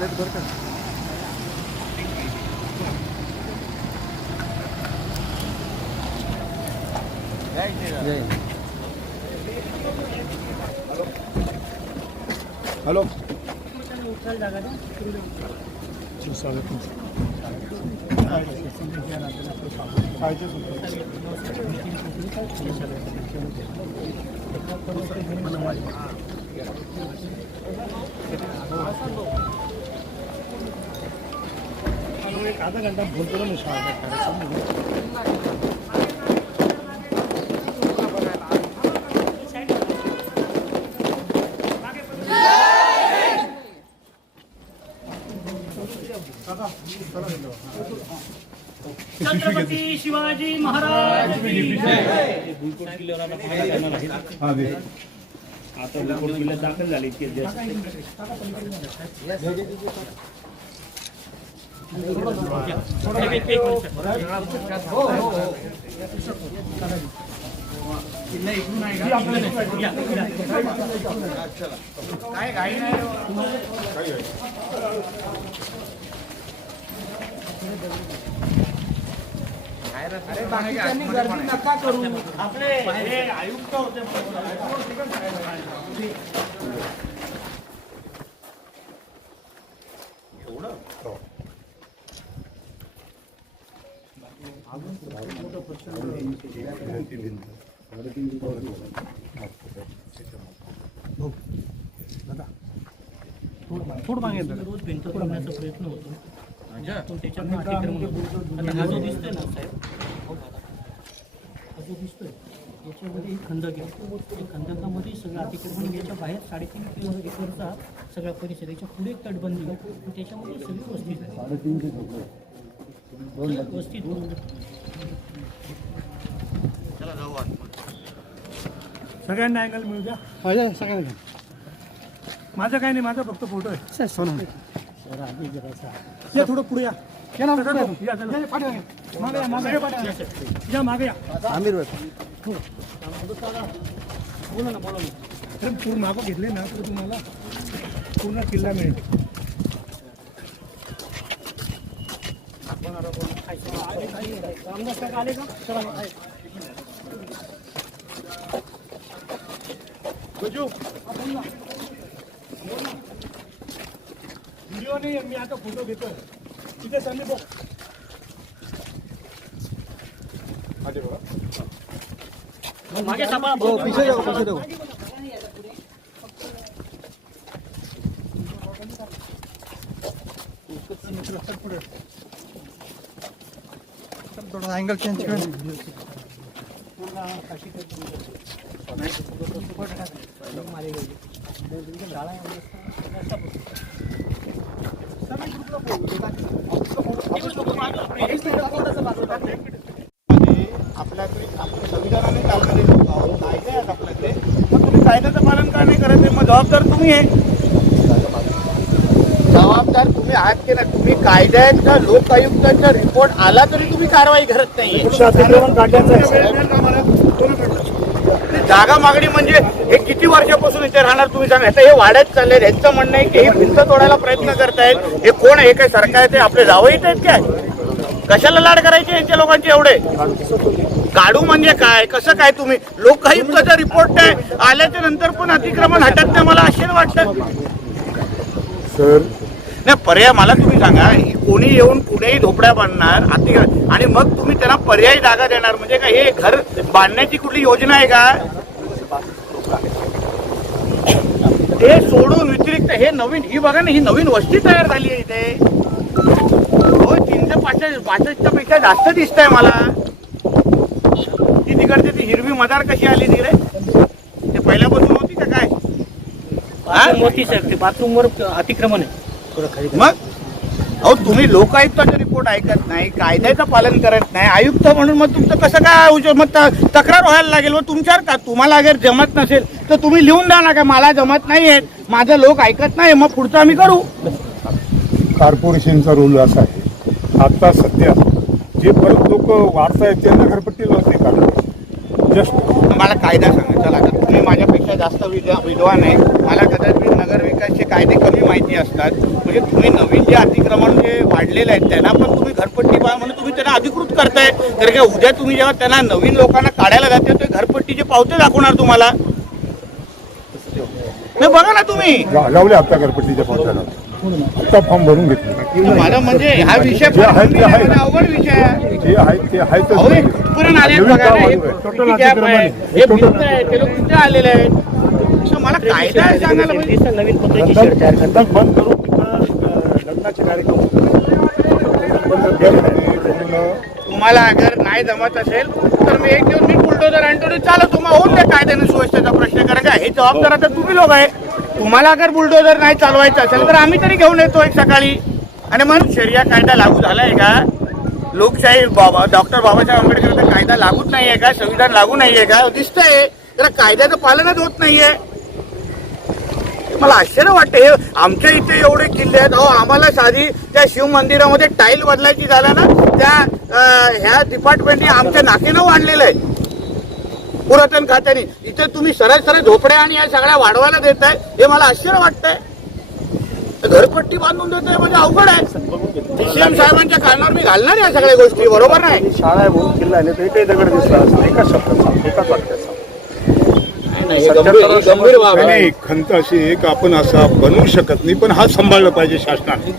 वाजलेत बरं का. हॅलो एक आधा घंटा बोलतो ना छत्रपती शिवाजी महाराज की जय. आता बुलकोट किल्ल्यात दाखल झाले इतके दिवस. काय घाई नाही. अरे बाकीच्यांनी गर्दी नका करू. आपले हे आयुक्त होते थोडं मागे रोज भिंत पडण्याचा प्रयत्न होतो. तो त्याच्यामुळे अतिक्रमण होतं. हा जो दिसतोय ना साहेब, हा जो दिसतोय याच्यामध्ये एक खंदक आहे. त्या खंदकामध्ये सगळं अतिक्रमण, याच्या बाहेर 3.5 एकरचा सगळा परिसर, याच्या पुढे एक तटबंदी आहे. त्याच्यामध्ये सगळी वस्ती आहे. वस्तीत सगळ्यांना अँगल मिळू द्या. सगळ्यांना माझं काय नाही, माझा फक्त फोटो आहे. या थोडं पुढे या. मागे या. आमिर बोला ना, बोला ना. पूर्ण मागं घेतले ना तर तुम्हाला पूर्ण किल्ला मिळेल. आले का? व्हिडिओ नाही, मी आता फोटो घेतोय. तिथे सांगली बघ. मागे सांभाळा. थोड़ा एंगल चेंज कर. आपल्याकडे आपण संविधानाने चालणारे लोक आहोत, कायदे आहेत आपल्याकडे. मग तुम्ही कायद्याचं पालन का नाही करत आहे? मग जबाबदार तुम्ही आहे. जबाबदार तुम्ही आहात की नाही? तुम्ही कायद्याचा लोकायुक्तांचा रिपोर्ट आला तरी तुम्ही कारवाई करत नाही. जागा मागणी म्हणजे हे किती वर्षापासून इथे राहणार तुम्ही सांगा. आता हे वाढत चालले. यांचं म्हणणं आहे की हे भिंत तोडायला प्रयत्न करतायत. हे कोण आहे? काय सरकार आहे? ते आपले जावईत आहेत काय? कशाला लाड करायचे यांच्या लोकांचे एवढे? काढू म्हणजे काय? कसं काय? तुम्ही लोकायुक्ताचा रिपोर्ट आहे आल्याच्या नंतर पण अतिक्रमण हटत नाही. मला आश्चर्य वाटतं सर. नाही, पर्याय मला तुम्ही सांगा. कोणी येऊन कुणेही झोपड्या बांधणार अतिक्रमण आणि मग तुम्ही त्यांना पर्यायी जागा देणार म्हणजे काय? हे घर बांधण्याची कुठली योजना आहे का? हे सोडून व्यतिरिक्त हे नवीन, ही बघा ना, ही नवीन वस्ती तयार झाली आहे इथे. हो, 365 पेक्षा जास्त दिसत आहे मला. ती तिकडची ती हिरवी मदार कशी आली तिकडे? ते पहिल्यापासून होती का काय? मोठी साहेब, ते बाथरूमवर अतिक्रमण आहे. मग अहो, तुम्ही लोकायुक्ताचा रिपोर्ट ऐकत नाही, कायद्याचं पालन करत नाही. आयुक्त म्हणून मग तुमचं कसं काय? मग तक्रार व्हायला लागेल. मग तुमच्यावर का? तुम्हाला अगर जमत नसेल तर तुम्ही लिहून द्या ना, का मला जमत नाही आहे, माझं लोक ऐकत नाही, मग पुढचं आम्ही करू. कॉर्पोरेशनचा रूल असा आहे, आता सध्या जे परत लोक वारसा आहेत त्यांना घरपट्टी लावते. जस्ट मला कायदा सांगा. चला आता तुम्ही माझ्यापेक्षा जास्त विद्वान आहे, मला कदाचित नगर विकासचे कायदे कमी माहिती असतात. म्हणजे तुम्ही नवीन जे अतिक्रमण जे वाढलेले आहेत त्यांना पण तुम्ही घरपट्टी म्हणून तुम्ही त्यांना अधिकृत करताय. तर का उद्या तुम्ही जेव्हा त्यांना नवीन लोकांना काढायला जाते ते घरपट्टीचे पावते दाखवणार तुम्हाला. नाही बघा ना तुम्ही लावले हप्ता घरपट्टीच्या पावसाला हप्ता फॉर्म भरून घेतले. माझा म्हणजे हा विषय जे आहे ते आहे. अवघड विषय आहे. जे आहे ते आहे अहो, हे कुठपर्यंत आले आहेत बघा ना, हे किती gap आहे, हे भिंत आहे, ते लोक कुठे आलेले आहेत. तर मला कायदा सांगायला पाहिजे. नवीन पद्धतीची शेड तयार करतात. खंडक बंद करून तिथं लग्नाचे कार्यक्रम तुम्हाला अगर नाही जमत असेल तर मी एक दिवस मी बुलडोजर आणतो चालतो, मग होऊन द्या कायद्याने सुव्यवस्थेचा प्रश्न करा. का हे जबाबदार आता तुम्ही लोक आहे. तुम्हाला अगर बुलडोजर नाही चालवायचं असेल तर आम्ही तरी घेऊन येतो एक सकाळी. आणि मग शरिया कायदा लागू झालाय का? लोकशाही डॉक्टर बाबासाहेब आंबेडकरचा कायदा लागूच नाहीये का? संविधान लागू नाहीये का? दिसतंय जरा कायद्याचं पालनच होत नाहीये. मला आश्चर्य वाटतं. हे आमच्या इथे एवढे किल्ले आहेत. अहो आम्हाला साधी त्या शिव मंदिरामध्ये टाईल बदलायची झाला ना त्या ह्या डिपार्टमेंटने आमच्या नाकेनं आणलेलं आहे पुरातन खात्याने. इथे तुम्ही सरळ सरळ झोपड्या आणि या सगळ्या वाढवायला देताय, हे मला आश्चर्य वाटतंय. घरपट्टी बांधून देतोय म्हणजे अवघड आहे. सीएम साहेबांच्या कानावर मी घालणार या सगळ्या गोष्टी, बरोबर नाही? शाळा आहे म्हणून किल्ला आहे तर एकही दगड दिसला असतो एका शब्दात एकाच वाक्याचा. गंभीर बाब आहे. नाही खंत अशी एक आपण असा बनवू शकत नाही, पण हा सांभाळलं पाहिजे शासनाने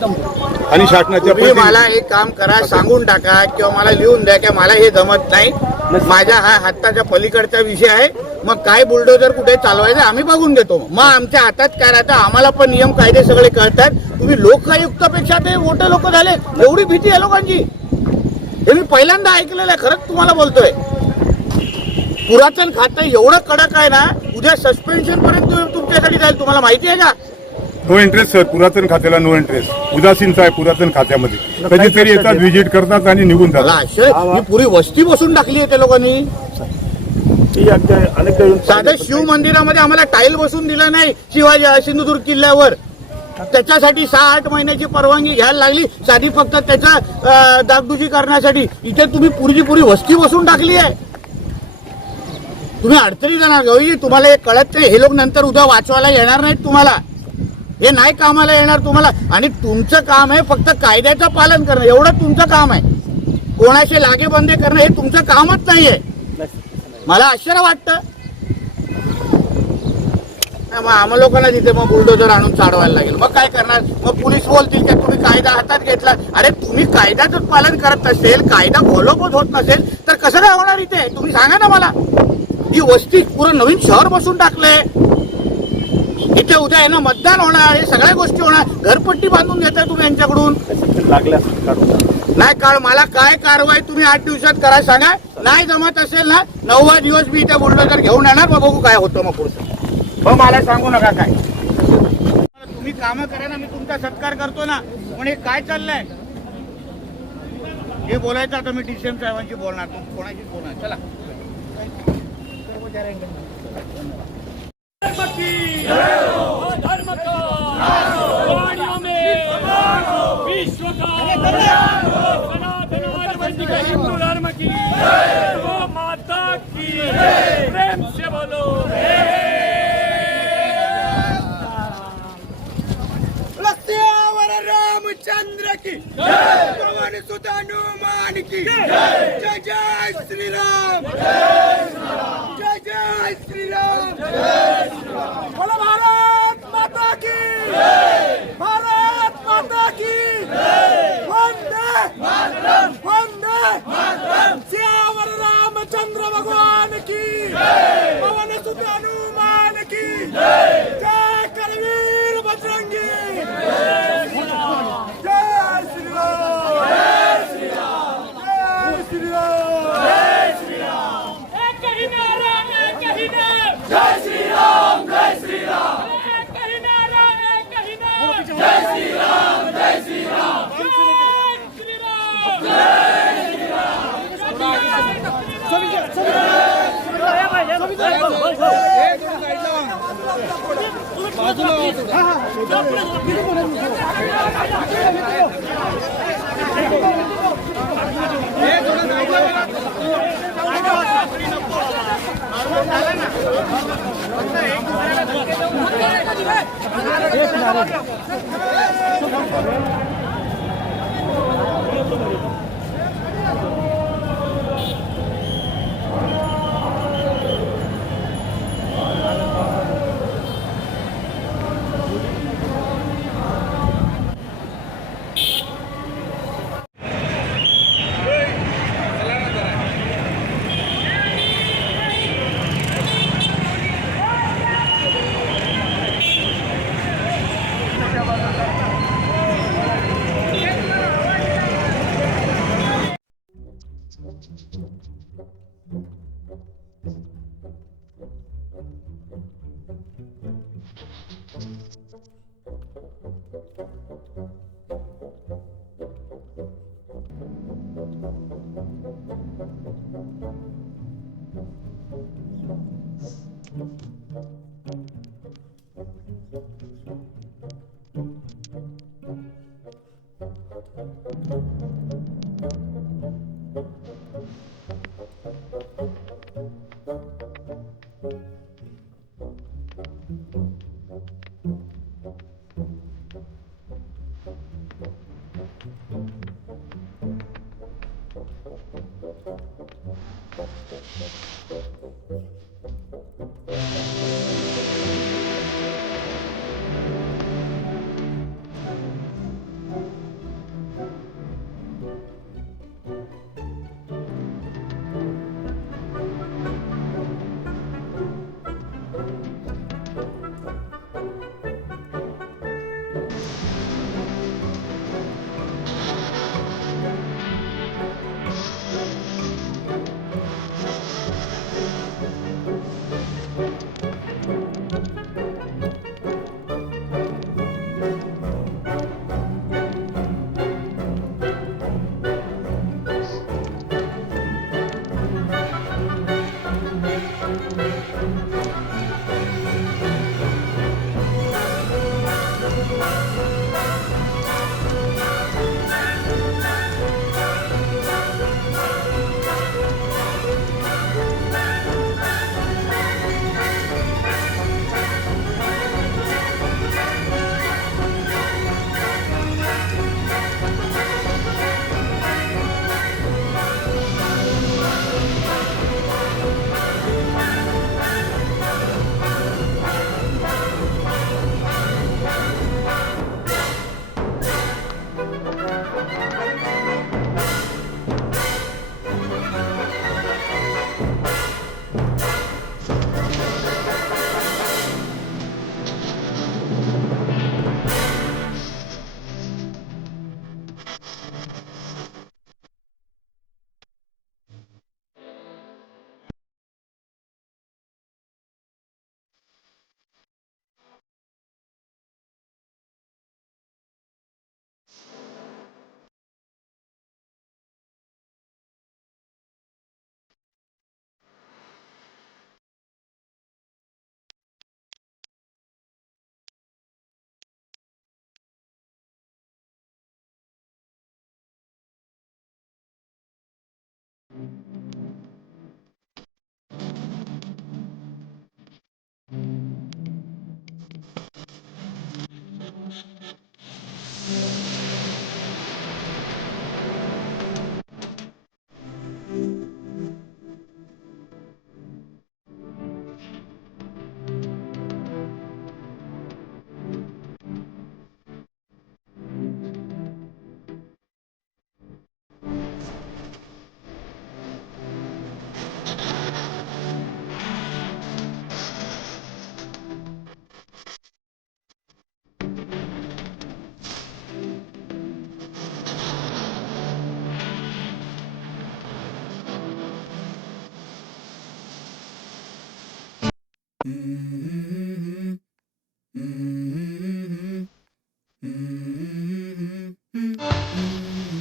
आणि शासनाच्या तुम्ही मला एक काम करा, सांगून टाका किंवा मला लिहून द्या की मला हे जमत नाही, माझ्या हा हाताच्या पलीकडचा विषय आहे, मग काय बुलडोजर कुठे चालवायचं आम्ही बघून देतो. मग आमच्या हातात काय राहतं, आम्हाला पण नियम कायदे सगळे कळतात. तुम्ही लोकायुक्तापेक्षा ते मोठे लोक झाले, एवढी भीती आहे लोकांची. हे मी पहिल्यांदा ऐकलेलं आहे, खरंच तुम्हाला बोलतोय. पुरातन खातं एवढं कडक आहे ना, उद्या सस्पेन्शन पर्यंत तुमच्यासाठी जाईल. तुम्हाला माहिती आहे का? नो इंटरेस्ट सर, पुरातन खात्याला नो इंटरेस्ट. उदासीनता आहे पुरातन खात्यामध्ये. कधीतरी येतात व्हिजिट करतात आणि निघून मला जातात. आश्चर्य, ही पुरी वस्ती बसून टाकली आहे त्या लोकांनी. साधं शिव मंदिरामध्ये आम्हाला टाईल बसून दिलं नाही शिवाजी सिंधुदुर्ग किल्ल्यावर. त्याच्यासाठी 6-8 महिन्याची परवानगी घ्यायला लागली साधी, फक्त त्याचा डागडुजी करण्यासाठी. इथे तुम्ही पुरी वस्ती बसून टाकली आहे. तुम्ही अडचणी जाणार गवई, तुम्हाला हे कळत नाही. हे लोक नंतर उद्या वाचवायला येणार नाहीत तुम्हाला, हे नाही कामाला येणार तुम्हाला. आणि तुमचं काम आहे फक्त कायद्याचं पालन करणं, एवढं तुमचं काम आहे. कोणाचे लागेबंदे करणं हे तुमचं कामच नाहीये. मला आश्चर्य वाटतं. मग आम्हा लोकांना तिथे मग बुलडोजर आणून चाडवायला लागेल. मग काय करणार? मग पोलीस बोलतील की तुम्ही कायदा हातात घेतला. अरे तुम्ही कायद्याचं पालन करत नसेल, कायदा फॉलोअप होत नसेल तर कसं काय होणार इथे? तुम्ही सांगा ना मला. ही वस्ती पुरं नवीन शहर बसून टाकलंय. इथे उद्या आहे ना मतदान होणार, हे सगळ्या गोष्टी होणार. घरपट्टी बांधून घेताय तुम्ही यांच्याकडून. नाही काळ मला काय कारवाई तुम्ही 8 दिवसात करा सांगा. नाही जमत असेल ना 9वा दिवस मी इथे बुलडोजर घेऊन येणार, मग बघू काय होतं मग पुढचं. मग मला सांगू नका काय. तुम्ही कामं करा ना, मी तुमचा सत्कार करतो ना. पण हे काय चाललंय हे बोलायचं. आता मी डीसीएम साहेबांशी बोलणार, कोणाशीच बोलणार. चला. विश्व का सनातन हिंदू धर्म की गो माता की प्रेम से बोलो. रामचंद्र की पवन सुत हनुमान की जय जय श्री राम. जय जय श्री राम. बोलो भारत माता की. भारत माता की. वंदे वंदे सियावर रामचंद्र भगवान की. पवन सुत हनुमान की जय. करवीर बजरंगी. बाजूला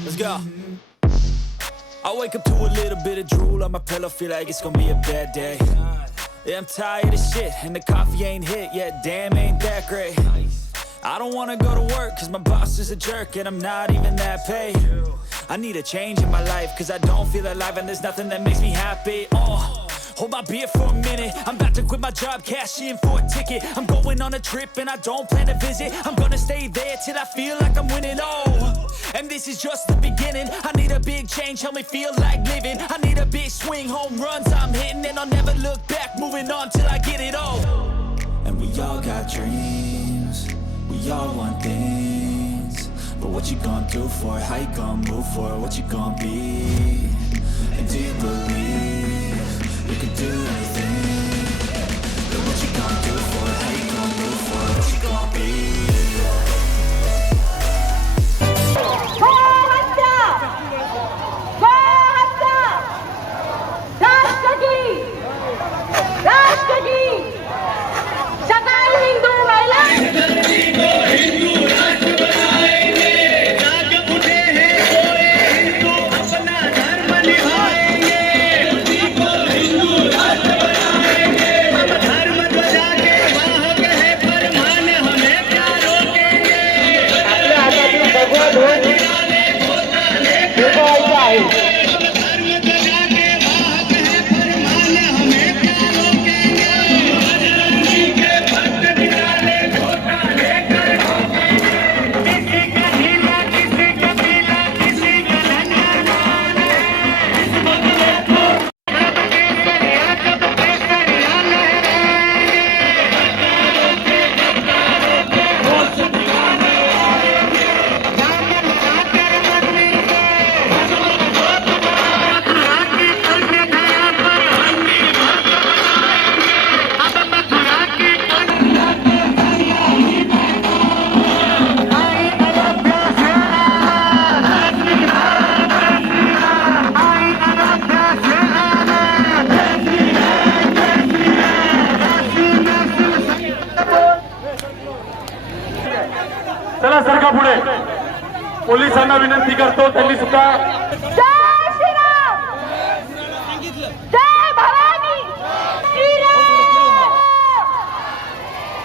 Let's go. I wake up to a little bit of drool on my pillow, feel like it's gonna be a bad day. Yeah, I'm tired of shit, and the coffee ain't hit yet, damn, ain't that great. I don't wanna go to work, cause my boss is a jerk, and I'm not even that paid. I need a change in my life, cause I don't feel alive, and there's nothing that makes me happy. Hold my beer for a minute. I'm about to quit my job, cash in for a ticket. I'm going on a trip and I don't plan to visit. I'm gonna stay there till I feel like I'm winning. Oh, and this is just the beginning. I need a big change, help me feel like living. I need a big swing, home runs I'm hitting, and I'll never look back. Moving on till I get it all. And we all got dreams, we all want things, but what you gonna do for it? How you gonna move for it? What you gonna be? And do you believe you can do anything? But what you gonna do for it? How you gonna move for it? What you gonna be? चला सरका पुढे. पोलिसांना विनंती करतो त्यांनी सुद्धा जय श्रीराम, जय भवानी, श्रीराम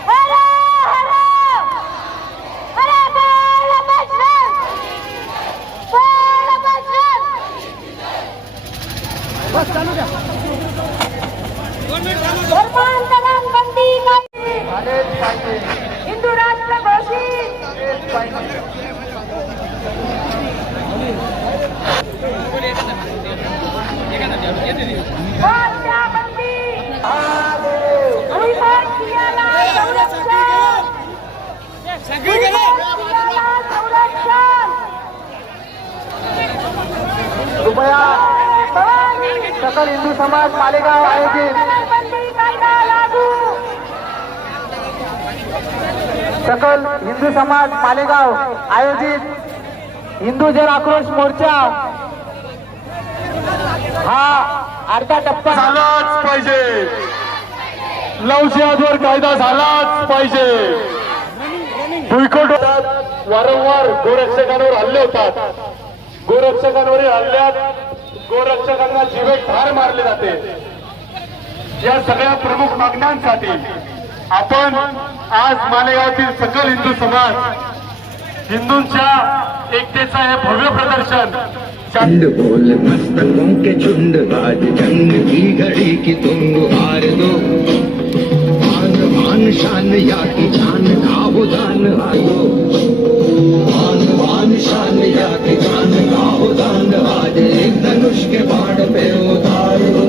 हर हर हर बोल बजरंग, बोल बजरंग. बस चालू द्या. धर्मांतरण बंदी नाही, हिंदू राष्ट्र घोषित. कृपया सकल हिंदू समाज मालेगाव आयोजित सकल हिंदू समाज मालेगाव आयोजित हिंदू जन आक्रोश मोर्चा हा अर्धा टप्पा झालाच पाहिजे. लवशियावर कायदा झालाच पाहिजे. भुईकोट वारंवार गोरक्षकांवर हल्ले होतात. गोरक्षकांवरील हल्ल्यात गोरक्षकांना जीवेठार मारले जाते. या सगळ्या प्रमुख मागण्यांसाठी आपण आज मालेगावातील सकल हिंदू समाज हिंदूंच्या एकतेचा हे भव्य प्रदर्शन चंड बोल मस्तकों के झुंड आज जंग की घड़ी की तुम हार दो. मान मान शान या की जान का हो दान दो. मान मान शान या की जान का हो दान आज एक धनुष के बाण पे उतार दो.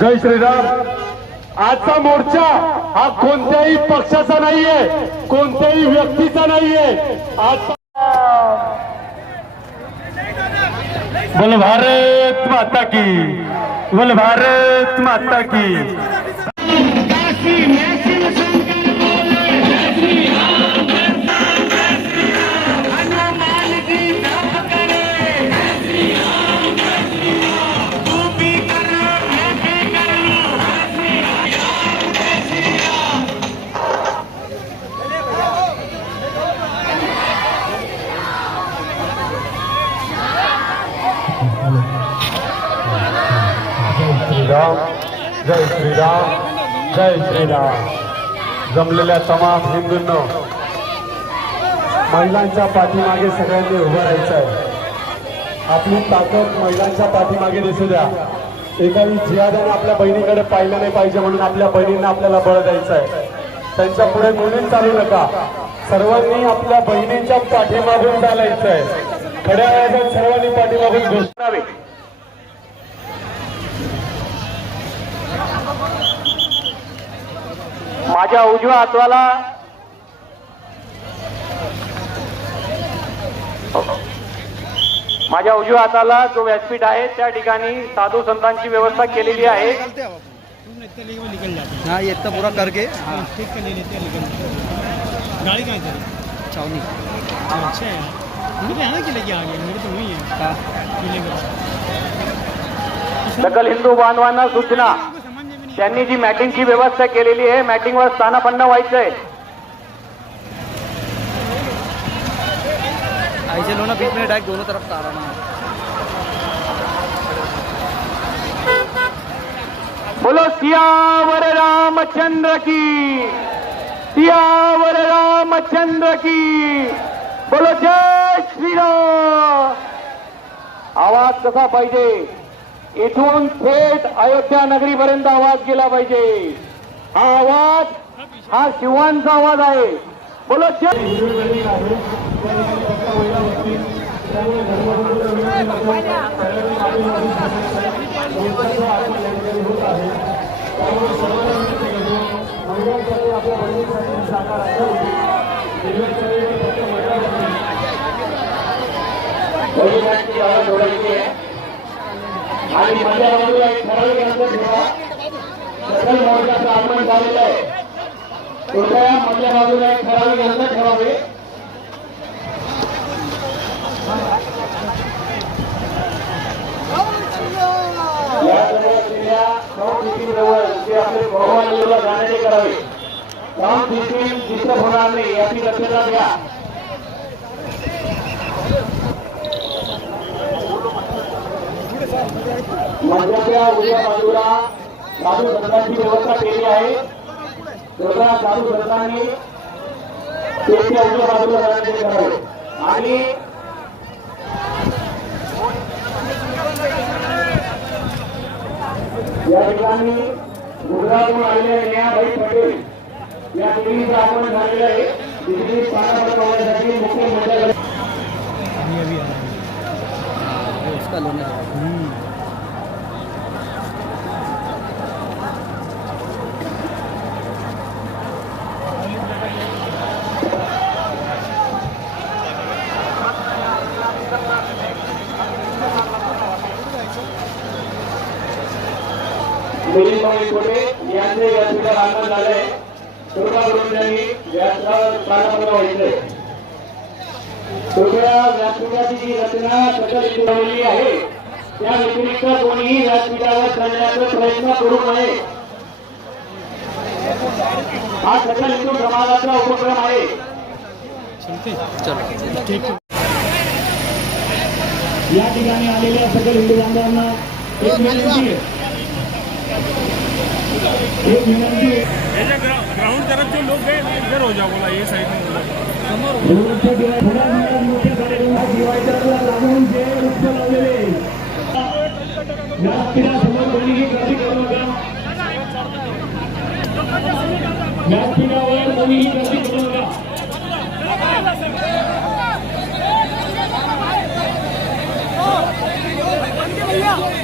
जय श्रीराम. आजचा मोर्चा हा कोणत्याही पक्षाचा नाहीये, कोणत्याही व्यक्तीचा नाहीये. आज बोल भारत माता की, बोल भारत माता की. श्रीराम जय श्रीराम जय श्रीराम. जमलेल्या तमाम हिंदूंनो, महिलांच्या पाठीमागे सगळ्यांनी उभं राहायचं आहे. आपली ताकद महिलांच्या पाठीमागे दिसू द्या. एखादी जिहाद्याने आपल्या बहिणीकडे पाहिलं नाही पाहिजे म्हणून आपल्या बहिणींना आपल्याला बळ द्यायचं आहे. त्यांच्या पुढे कोणीच चालू नका. सर्वांनी आपल्या बहिणींच्या पाठीमागून चालायचं आहे. खड्या वेळात सर्वांनी पाठीमागून घोषणावे. माझ्या उजव्या हाताला जो व्यासपीठ आहे त्या ठिकाणी साधू संतांची व्यवस्था केलेली आहे. हाँ ये इतना पूरा करके गाड़ी कहाँ चली छावनी अच्छा है मुझे है ना कि लेके आ गए मेरे तो वही है सकल हिंदू बांधवांना सूचना, त्यांनी जी मॅटिंगची व्यवस्था केलेली आहे, मॅटिंगवर स्थानापन्न व्हायचंय. ऐसे लो ना बीच में अटैक दोनों तरफ से आ रहा है. बोलो सियावर रामचंद्र की, सियावर रामचंद्र की. बोलो जय श्रीराम. आवाज कसा पाहिजे? इथून थेट अयोध्या नगरीपर्यंत आवाज गेला पाहिजे. हा आवाज हा शिवांचा आवाज आहे. बोलो आणि माझ्या बाजूला एक ठराविक अंतर ठेवा. सकल मोर्चाचं आगमन झालेलं आहे. कृपया मधल्या बाजूला एक ठराविक अंतर ठेवावे. या सगळ्या साऊंड सिस्टीम जवळ जे आपले भगवान जाण्याचे करावे. साऊंड सिस्टीम डिस्टर्ब होणार नाही याची दक्षता घ्या. मध्याच्या उजव्या बाजूला साधू संतांची व्यवस्था केली आहे. कृपया साधू संतांनी त्याच्या उजव्या बाजूला जाण्याचे करावे. आणि या ठिकाणी गुजरातहून आलेल्या नेहाबाई पटेल या तिघींचं आगमन झालेलं आहे. तिघी पाण्यावर पाहण्यासाठी मुख्य मंत्र्याकडे उसका लेना है. मिलिंदभाई कोटे यांचे व्यासपीठावर आगमन झालंय. कृपा करून त्यांनी व्यासपीठावर स्थानापन्न व्हायचंय. कृपया व्यासपीठाची जी रचना सकल हिंदू आहे त्या व्यतिरिक्त कोणीही व्यासपीठावर चढण्याचा प्रयत्न करू नये. हा सकल हिंदू समाजाचा उपक्रम आहे. या ठिकाणी आलेल्या सकल हिंदू बांधवांना एक विनंती आहे. ग्राउंड तरफ जो लोग गए इधर हो जाओ. बोला ये साइड में भैया